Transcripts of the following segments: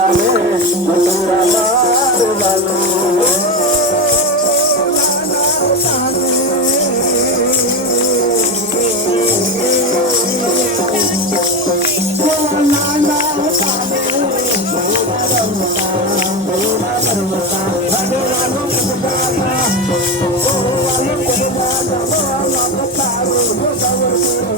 Oh, I'm a power,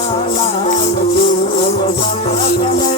la la la la